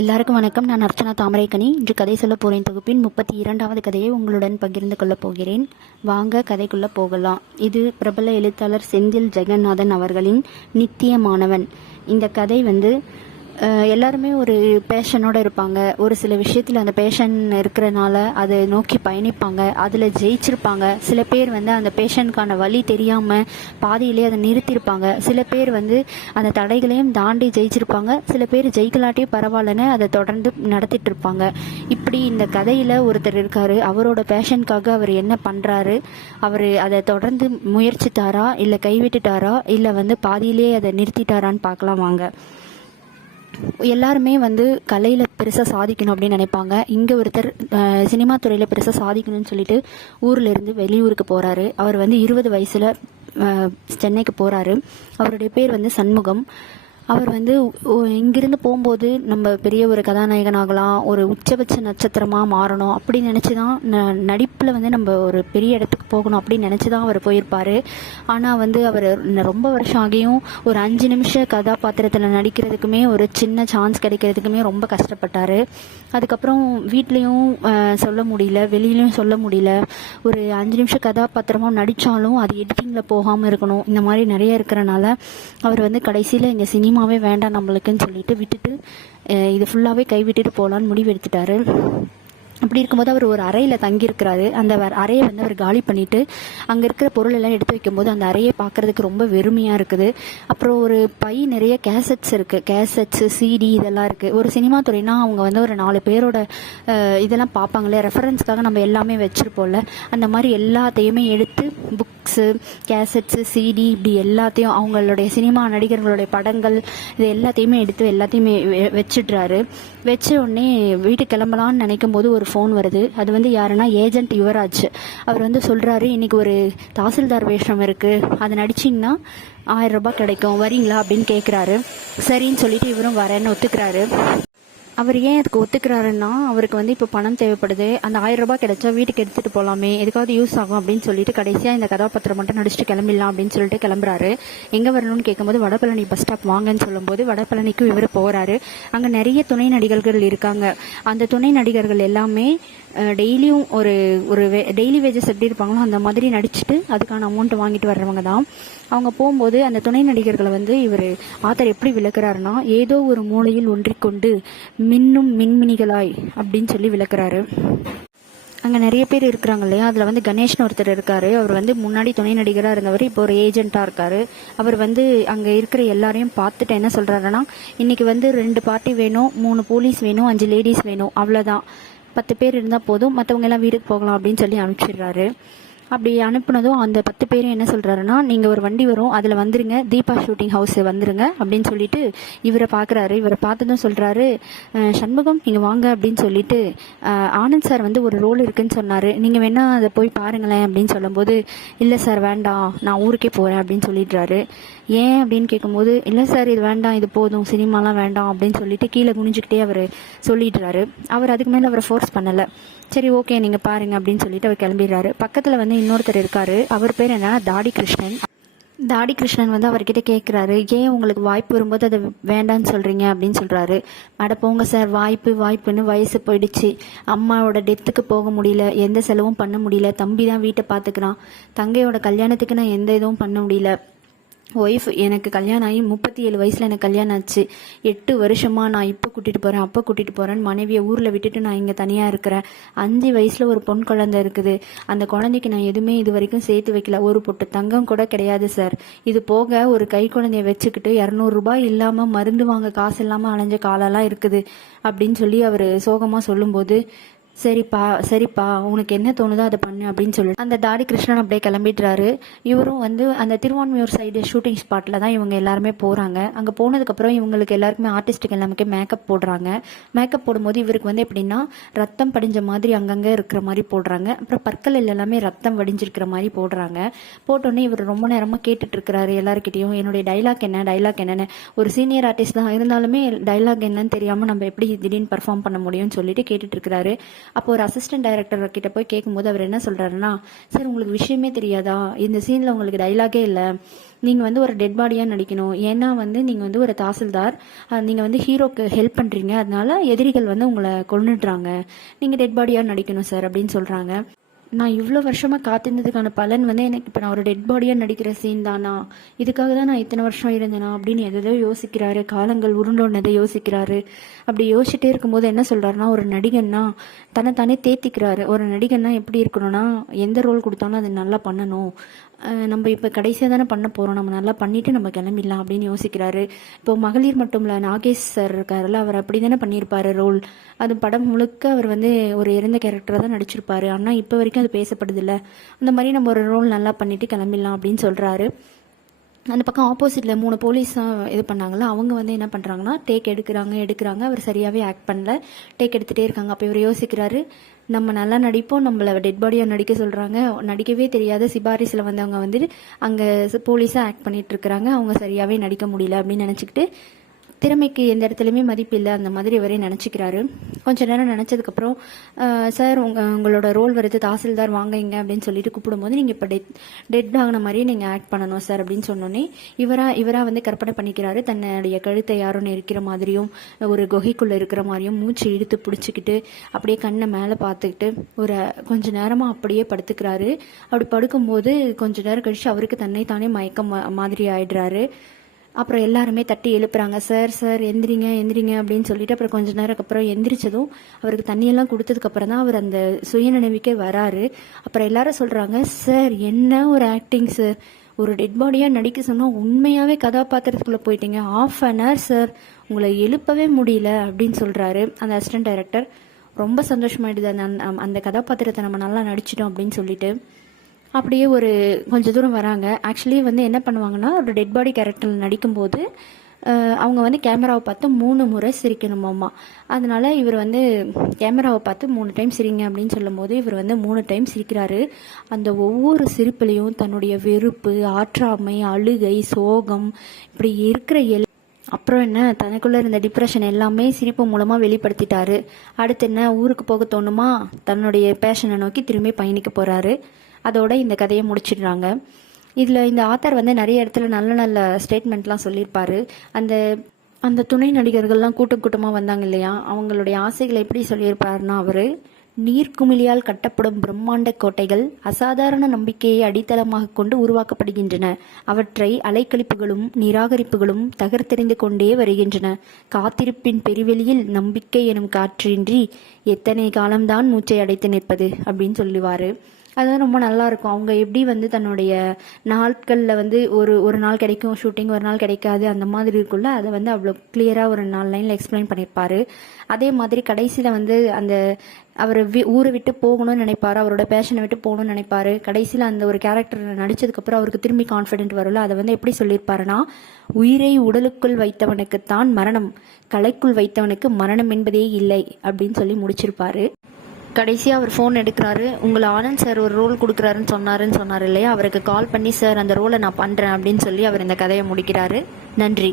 எல்லாருக்கும் வணக்கம். நான் அர்ச்சனா தாமரைக்கனி. இன்று கதை சொல்ல போகிறேன் தொகுப்பின் முப்பத்தி இரண்டாவது கதையை உங்களுடன் பகிர்ந்து கொள்ளப் போகிறேன். வாங்க கதைக்குள்ள போகலாம். இது பிரபல எழுத்தாளர் செந்தில் ஜெகநாதன் அவர்களின் நித்திய மாணவன். இந்த கதை வந்து எல்லாருமே ஒரு பேஷனோட இருப்பாங்க. ஒரு சில விஷயத்தில் அந்த பேஷன் இருக்கிறனால அதை நோக்கி பயணிப்பாங்க. அதில் ஜெயிச்சிருப்பாங்க. சில பேர் வந்து அந்த பேஷனுக்கான வழி தெரியாமல் பாதியிலே அதை நிறுத்தியிருப்பாங்க சில பேர் வந்து அந்த தடைகளையும் தாண்டி ஜெயிச்சிருப்பாங்க. சில பேர் ஜெயிக்கலாட்டியும் பரவாயில்லன்னு அதை தொடர்ந்து நடத்திட்டு இருப்பாங்க இப்படி இந்த கதையில் ஒருத்தர் இருக்காரு. அவரோட பேஷனுக்காக அவர் என்ன பண்ணுறாரு அவர் அதை தொடர்ந்து முயற்சித்தாரா? இல்லை கைவிட்டுட்டாரா? இல்லை வந்து பாதியிலே அதை நிறுத்திட்டாரான்னு பார்க்கலாம் வாங்க. எல்லாருமே வந்து கலையில் பெருசாக சாதிக்கணும் அப்படின்னு நினைப்பாங்க. இங்கே ஒருத்தர் சினிமா துறையில் பெருசாக சாதிக்கணும்னு சொல்லிட்டு ஊரில் இருந்து வெளியூருக்கு போகிறாரு அவர் வந்து இருபது வயசில் சென்னைக்கு போகிறாரு அவருடைய பேர் வந்து சண்முகம். அவர் வந்து இங்கிருந்து போகும்போது நம்ம பெரிய ஒரு கதாநாயகன் ஆகலாம் ஒரு உச்சபட்ச நட்சத்திரமாக மாறணும் அப்படி நினச்சி தான் ந நடிப்பில் வந்து நம்ம ஒரு பெரிய இடத்துக்கு போகணும் அப்படின்னு நினச்சி தான் அவர் போயிருப்பார். ஆனால் வந்து அவர் ரொம்ப வருஷம் ஆகியும் ஒரு அஞ்சு நிமிஷ கதாபாத்திரத்தில் நடிக்கிறதுக்குமே ஒரு சின்ன சான்ஸ் கிடைக்கிறதுக்குமே ரொம்ப கஷ்டப்பட்டார். அதுக்கப்புறம் வீட்லேயும் சொல்ல முடியல வெளியிலையும் சொல்ல முடியல. ஒரு அஞ்சு நிமிஷம் கதாபாத்திரமாக நடித்தாலும் அது எடிட்டிங்கில் போகாமல் இருக்கணும். இந்த மாதிரி நிறைய இருக்கிறனால அவர் வந்து கடைசியில் இந்த சினிமா சினிமாவே வேண்டாம் நம்மளுக்குன்னு சொல்லிட்டு விட்டுட்டு இது ஃபுல்லாகவே கைவிட்டுட்டு போகலான்னு முடிவு எடுத்துட்டாரு அப்படி இருக்கும்போது அவர் ஒரு அறையில் தங்கியிருக்கிறாரு. அந்த அறையை வந்து அவர் காலி பண்ணிட்டு அங்கே இருக்கிற பொருள் எல்லாம் எடுத்து வைக்கும்போது அந்த அறையை பார்க்கறதுக்கு ரொம்ப வெறுமையாக இருக்குது. அப்புறம் ஒரு பை நிறைய கேசட்ஸ் இருக்குது கேசட்ஸ் சிடி இதெல்லாம் இருக்குது ஒரு சினிமா துறைனா அவங்க வந்து ஒரு நாலு பேரோட இதெல்லாம் பார்ப்பாங்களே. ரெஃபரன்ஸ்க்காக நம்ம எல்லாமே வச்சுருப்போம்ல. அந்த மாதிரி எல்லாத்தையுமே எடுத்து புக் டிஸ்க்ஸு கேசட்ஸு சிடி இப்படி எல்லாத்தையும் அவங்களுடைய சினிமா நடிகர்களுடைய படங்கள் இது எல்லாத்தையுமே எடுத்து எல்லாத்தையுமே வெ- வச்சிடுறாரு. வச்ச உடனே வீட்டுக்கு கிளம்பலான்னு நினைக்கும் போது ஒரு ஃபோன் வருது. அது வந்து யாருன்னா ஏஜென்ட் யுவராஜ். அவர் வந்து சொல்கிறாரு இன்றைக்கி ஒரு தாசில்தார் வேஷம் இருக்குது அதை நடிச்சிங்கன்னா ஆயிரம் ரூபாய் கிடைக்கும். வரீங்களா? அப்படின்னு கேட்குறாரு சரின்னு சொல்லிட்டு இவரும் வரேன்னு ஒத்துக்கிறாரு. அவர் ஏன் அதுக்கு ஒத்துக்கிறாருன்னா அவருக்கு வந்து இப்போ பணம் தேவைப்படுது. அந்த ஆயிரம் ரூபாய் கிடைச்சா வீட்டுக்கு எடுத்துட்டு போகலாமே எதுக்காவது யூஸ் ஆகும் அப்படின்னு சொல்லிட்டு கடைசியாக இந்த கதாபாத்திரம் மட்டும் நடிச்சுட்டு கிளம்பிடலாம் அப்படின்னு சொல்லிட்டு கிளம்புறாரு. எங்கே வரணும்னு கேட்கும்போது வடபழனி பஸ் ஸ்டாப் வாங்கன்னு சொல்லும்போது வடபழனிக்கும் இவர் போகிறாரு அங்கே நிறைய துணை நடிகர்கள் இருக்காங்க. அந்த துணை நடிகர்கள் எல்லாமே டெய்லியும் ஒரு ஒரு டெய்லி வேஜஸ் எப்படி இருப்பாங்களோ அந்த மாதிரி நடிச்சுட்டு அதுக்கான அமௌண்ட் வாங்கிட்டு வர்றவங்க தான். அவங்க போகும்போது அந்த துணை நடிகர்களை வந்து இவர் ஆத்தர் எப்படி விளக்குறாருன்னா ஏதோ ஒரு மூலையில் ஒன்றிக்கொண்டு மின்னும் மின்மினிகளாய் அப்படின்னு சொல்லி விளக்குறாரு. அங்கே நிறைய பேர் இருக்கிறாங்க இல்லையா? அதில் வந்து கணேஷ்னு ஒருத்தர் இருக்காரு. அவர் வந்து முன்னாடி துணை நடிகராக இருந்தவர் இப்போ ஒரு ஏஜென்ட்டாக இருக்காரு. அவர் வந்து அங்கே இருக்கிற எல்லாரையும் பார்த்துட்டு என்ன சொல்கிறாருன்னா இன்னைக்கு வந்து ரெண்டு பார்ட்டி வேணும் மூணு போலீஸ் வேணும் அஞ்சு லேடிஸ் வேணும் அவ்வளோதான் பத்து பேர் இருந்தால் போதும் மற்றவங்க எல்லாம் வீட்டுக்கு போகலாம் அப்படின்னு சொல்லி அனுப்பிச்சிடுறாரு. அப்படி அனுப்புனதும் அந்த பத்து பேரும் என்ன சொல்றாருன்னா நீங்க ஒரு வண்டி வரும் அதுல வந்துருங்க தீபா ஷூட்டிங் ஹவுஸ் வந்துருங்க அப்படின்னு சொல்லிட்டு இவரை பாக்குறாரு. இவரை பார்த்ததும் சொல்றாரு சண்முகம் நீங்க வாங்க அப்படின்னு சொல்லிட்டு ஆனந்த் சார் வந்து ஒரு ரோல் இருக்குன்னு சொன்னாரு. நீங்க வேணா அதை போய் பாருங்களேன் அப்படின்னு சொல்லும்போது இல்லை சார் வேண்டாம் நான் ஊருக்கே போறேன் அப்படின்னு சொல்லிடுறாரு. ஏன் அப்படின்னு கேட்கும்போது இல்லை சார் இது வேண்டாம் இது போதும் சினிமாலாம் வேண்டாம் அப்படின்னு சொல்லிட்டு கீழே குனிஞ்சுக்கிட்டே அவர் சொல்லிடுறாரு. அவர் அதுக்கு மேலே அவரை ஃபோர்ஸ் பண்ணலை. சரி ஓகே நீங்கள் பாருங்க அப்படின்னு சொல்லிட்டு அவர் கிளம்பிடுறாரு. பக்கத்தில் வந்து இன்னொருத்தர் இருக்காரு. அவர் பேர் என்னன்னா தாடி கிருஷ்ணன் தாடி கிருஷ்ணன் வந்து அவர்கிட்ட கேட்குறாரு ஏன் உங்களுக்கு வாய்ப்பு வரும்போது அதை வேண்டான்னு சொல்கிறீங்க அப்படின்னு சொல்கிறாரு அட போங்க சார் வாய்ப்பு வாய்ப்புன்னு வயசு போயிடுச்சு. அம்மாவோட டெத்துக்கு போக முடியல. எந்த செலவும் பண்ண முடியல. தம்பி தான் வீட்டை பார்த்துக்கிறான். தங்கையோட கல்யாணத்துக்கு நான் எந்த இதுவும் பண்ண முடியல. ஒய்ஃப் எனக்கு கல்யாணம் ஆகி முப்பத்தி ஏழு வயசில் எனக்கு கல்யாணம் ஆச்சு. எட்டு வருஷமாக நான் இப்போ கூட்டிகிட்டு போகிறேன் அப்போ கூட்டிகிட்டு போகிறேன் மனைவியை ஊரில் விட்டுட்டு நான் இங்கே தனியாக இருக்கிறேன். அஞ்சு வயசில் ஒரு பொன் குழந்தை இருக்குது. அந்த குழந்தைக்கு நான் எதுவுமே இது வரைக்கும் சேர்த்து வைக்கல. ஒரு பொட்டு தங்கம் கூட கிடையாது சார் இது போக ஒரு கை குழந்தைய வச்சுக்கிட்டு இரநூறுபாய் இல்லாமல் மருந்து வாங்க காசு இல்லாமல் அலைஞ்ச காலெல்லாம் இருக்குது. அப்படின்னு சொல்லி அவர் சோகமாக சொல்லும்போது சரிப்பா சரிப்பா உனக்கு என்ன தோணுதோ அதை பண்ணு அப்படின்னு சொல்லி. அந்த தாடி கிருஷ்ணன் அப்படியே கிளம்பிடுறாரு. இவரும் வந்து அந்த திருவான்மியூர் சைடு ஷூட்டிங் ஸ்பாட்டில் தான் இவங்க எல்லாருமே போகிறாங்க அங்கே போனதுக்கப்புறம் இவங்களுக்கு எல்லாருக்குமே ஆர்டிஸ்ட்டுக்கு எல்லாமே மேக்கப் போடுறாங்க. மேக்கப் போடும்போது இவருக்கு வந்து எப்படின்னா ரத்தம் படிஞ்ச மாதிரி அங்கங்கே இருக்கிற மாதிரி போடுறாங்க. அப்புறம் பற்களில் எல்லாமே ரத்தம் வடிஞ்சிருக்கிற மாதிரி போடுறாங்க. போட்டோன்னே இவர் ரொம்ப நேரமாக கேட்டுட்டு இருக்கிறாரு எல்லாருக்கிட்டையும் என்னுடைய டைலாக் என்ன டைலாக் என்னென்ன. ஒரு சீனியர் ஆர்டிஸ்ட் தான். இருந்தாலுமே டைலாக் என்னன்னு தெரியாமல் நம்ம எப்படி திடீர்னு பர்ஃபார்ம் பண்ண முடியும்னு சொல்லிட்டு கேட்டுட்டு இருக்கிறாரு. அப்போ ஒரு அசிஸ்டன்ட் டைரக்டர் கிட்ட போய் கேட்கும்போது அவர் என்ன சொல்றாருன்னா சார் உங்களுக்கு விஷயமே தெரியாதா? இந்த சீனில் உங்களுக்கு டைலாகே இல்லை. நீங்கள் வந்து ஒரு டெட் பாடியாக நடிக்கணும். ஏன்னா வந்து நீங்கள் வந்து ஒரு தாசில்தார். நீங்கள் வந்து ஹீரோக்கு ஹெல்ப் பண்ணுறீங்க அதனால எதிரிகள் வந்து உங்களை கொண்டுடுறாங்க நீங்கள் டெட் பாடியாக நடிக்கணும் சார் அப்படின்னு சொல்கிறாங்க நான் இவ்வளோ வருஷமாக காத்திருந்ததுக்கான பலன் வந்து எனக்கு இப்போ நான் ஒரு டெட் பாடியாக நடிக்கிற சீன் தானா? இதுக்காக தான் நான் இத்தனை வருஷம் இருந்தேனா? அப்படின்னு எதோ யோசிக்கிறாரு. காலங்கள் உருண்டோன்னதை யோசிக்கிறாரு. அப்படி யோசிச்சுட்டே இருக்கும்போது என்ன சொல்கிறாருன்னா ஒரு நடிகன்னா தன்னை தானே தேத்திக்கிறாரு. ஒரு நடிகன்னா எப்படி இருக்கணும்னா எந்த ரோல் கொடுத்தாலும் அது நல்லா பண்ணணும். நம்ம இப்போ கடைசியாக தானே பண்ண போகிறோம் நம்ம நல்லா பண்ணிவிட்டு நம்ம கிளம்பிடலாம் அப்படின்னு யோசிக்கிறாரு. இப்போ மகளிர் மட்டும் இல்லை நாகேஷ் சார் இருக்காருல்ல அவர் அப்படி தானே பண்ணியிருப்பார் ரோல் அது படம் முழுக்க அவர் வந்து ஒரு இறந்த கேரக்டராக தான் நடிச்சிருப்பார். ஆனால் இப்போ வரைக்கும் அது பேசப்படுதில்ல அந்த மாதிரி நம்ம ஒரு ரோல் நல்லா பண்ணிவிட்டு கிளம்பிடலாம் அப்படின்னு சொல்கிறாரு அந்த பக்கம் ஆப்போசிட்டில் மூணு போலீஸ் இது பண்ணாங்கல்ல அவங்க வந்து என்ன பண்ணுறாங்கன்னா டேக் எடுக்கிறாங்க எடுக்கிறாங்க. அவர் சரியாகவே ஆக்ட் பண்ணல. டேக் எடுத்துகிட்டே இருக்காங்க. அப்போ இவர் யோசிக்கிறாரு நம்ம நல்லா நடிப்போம் நம்மளை டெட் பாடியாக நடிக்க சொல்கிறாங்க நடிக்கவே தெரியாத சிபாரிசில் வந்தவங்க வந்து அங்கே போலீஸாக ஆக்ட் பண்ணிகிட்ருக்குறாங்க அவங்க சரியாகவே நடிக்க முடியல அப்படின்னு நினச்சிக்கிட்டு திறமைக்கு எந்த இடத்துலையுமே மதிப்பு இல்லை அந்த மாதிரி இவரே நினச்சிக்கிறாரு. கொஞ்ச நேரம் நினச்சதுக்கப்புறம் சார் உங்கள் உங்களோட ரோல் வருது தாசில்தார் வாங்குங்க அப்படின்னு சொல்லிட்டு கூப்பிடும்போது நீங்கள் இப்போ டெட் டெட் ஆகின மாதிரியே நீங்கள் ஆக்ட் பண்ணணும் சார் அப்படின்னு சொன்னோன்னே இவராக இவராக வந்து கற்பனை பண்ணிக்கிறாரு. தன்னுடைய கழுத்தை யாரும் இருக்கிற மாதிரியும் ஒரு குகைக்குள்ளே இருக்கிற மாதிரியும் மூச்சு இழுத்து பிடிச்சிக்கிட்டு அப்படியே கண்ணை மேலே பார்த்துக்கிட்டு ஒரு கொஞ்ச நேரமாக அப்படியே படுத்துக்கிறாரு. அப்படி படுக்கும்போது கொஞ்ச நேரம் கழித்து அவருக்கு தன்னை தானே மயக்கம் மாதிரி ஆயிடுறாரு. அப்புறம் எல்லாருமே தட்டி எழுப்புறாங்க. சார் சார் எந்திரிங்க எந்திரிங்க அப்படின்னு சொல்லிட்டு அப்புறம் கொஞ்ச நேரம் அப்புறம் எந்திரிச்சதும் அவருக்கு தண்ணியெல்லாம் கொடுத்ததுக்கப்புறம் தான் அவர் அந்த சுயநினைவுக்கே வராரு. அப்புறம் எல்லாரும் சொல்கிறாங்க சார் என்ன ஒரு ஆக்டிங் சார் ஒரு டெட் பாடியாக நடிக்க சொன்னால் உண்மையாகவே கதாபாத்திரத்துக்குள்ளே போயிட்டீங்க. ஆஃப் அன் ஹவர் சார் உங்களை எழுப்பவே முடியல அப்படின்னு சொல்கிறாரு அந்த அசிஸ்டன்ட் டைரக்டர் ரொம்ப சந்தோஷமாயிடுது அந்த- அந்த கதாபாத்திரத்தை நம்ம நல்லா நடிச்சிட்டோம் அப்படின்னு சொல்லிட்டு. அப்படியே ஒரு கொஞ்ச தூரம் வராங்க. ஆக்சுவலி வந்து என்ன பண்ணுவாங்கன்னா ஒரு டெட் பாடி கேரக்டரில் நடிக்கும்போது அவங்க வந்து கேமராவை பார்த்து மூணு முறை சிரிக்கணுமாம்மா அதனால் இவர் வந்து கேமராவை பார்த்து மூணு டைம் சிரிங்க அப்படின்னு சொல்லும்போது இவர் வந்து மூணு டைம் சிரிக்கிறாரு. அந்த ஒவ்வொரு சிரிப்புலேயும் தன்னுடைய வெறுப்பு ஆற்றாமை அழுகை சோகம் இப்படி இருக்கிற எல் அப்புறம் என்ன தனக்குள்ளே இருந்த டிப்ரெஷன் எல்லாமே சிரிப்பு மூலமாக வெளிப்படுத்திட்டாரு. அடுத்து என்ன ஊருக்கு போக தோணுமா? தன்னுடைய பேஷனை நோக்கி திரும்பி பயணிக்க போகிறாரு அதோட இந்த கதையை முடிச்சிடுறாங்க. இதில் இந்த ஆத்தர் வந்து நிறைய இடத்துல நல்ல நல்ல ஸ்டேட்மெண்ட்லாம் சொல்லியிருப்பாரு. அந்த அந்த துணை நடிகர்கள்லாம் கூட்டம் கூட்டமாக வந்தாங்க இல்லையா? அவங்களுடைய ஆசைகளை எப்படி சொல்லியிருப்பாருன்னா அவர் நீர்க்குமிழியால் கட்டப்படும் பிரம்மாண்ட கோட்டைகள் அசாதாரண நம்பிக்கையை அடித்தளமாக கொண்டு உருவாக்கப்படுகின்றன. அவற்றை அலைக்கழிப்புகளும் நிராகரிப்புகளும் தகர்த்தெறிந்து கொண்டே வருகின்றன. காத்திருப்பின் பெருவெளியில் நம்பிக்கை எனும் காற்றின்றி எத்தனை காலம்தான் மூச்சை அடைத்து நிற்பது? அப்படின்னு சொல்லுவாரு. அதுதான் ரொம்ப நல்லா இருக்கும் அவங்க எப்படி வந்து தன்னுடைய நாட்களில் வந்து ஒரு ஒரு நாள் கிடைக்கும் ஷூட்டிங் ஒரு நாள் கிடைக்காது அந்த மாதிரி இருக்குல்ல அதை வந்து அவ்வளோ கிளியராக ஒரு நாலு லைனில் எக்ஸ்பிளைன் பண்ணியிருப்பார் அதே மாதிரி கடைசியில் வந்து அந்த அவர் வி- ஊரை விட்டு போகணும்னு நினைப்பார் அவரோட பேஷனை விட்டு போகணும்னு நினைப்பாரு. கடைசியில் அந்த ஒரு கேரக்டர் நடிச்சதுக்கப்புறம் அவருக்கு திரும்பி கான்ஃபிடென்ட் வரும்ல அதை வந்து எப்படி சொல்லியிருப்பாருன்னா உயிரை உடலுக்குள் வைத்தவனுக்குத்தான் மரணம் கலைக்குள் வைத்தவனுக்கு மரணம் என்பதே இல்லை அப்படின்னு சொல்லி முடிச்சிருப்பாரு. கடைசியாக அவர் ஃபோன் எடுக்கிறாரு. உங்களை ஆனந்த் சார் ஒரு ரோல் கொடுக்குறாருன்னு சொன்னாருன்னு சொன்னார் இல்லையா? அவருக்கு கால் பண்ணி சார் அந்த ரோலை நான் பண்ணுறேன் அப்படின்னு சொல்லி அவர் இந்த கதையை முடிக்கிறாரு. நன்றி.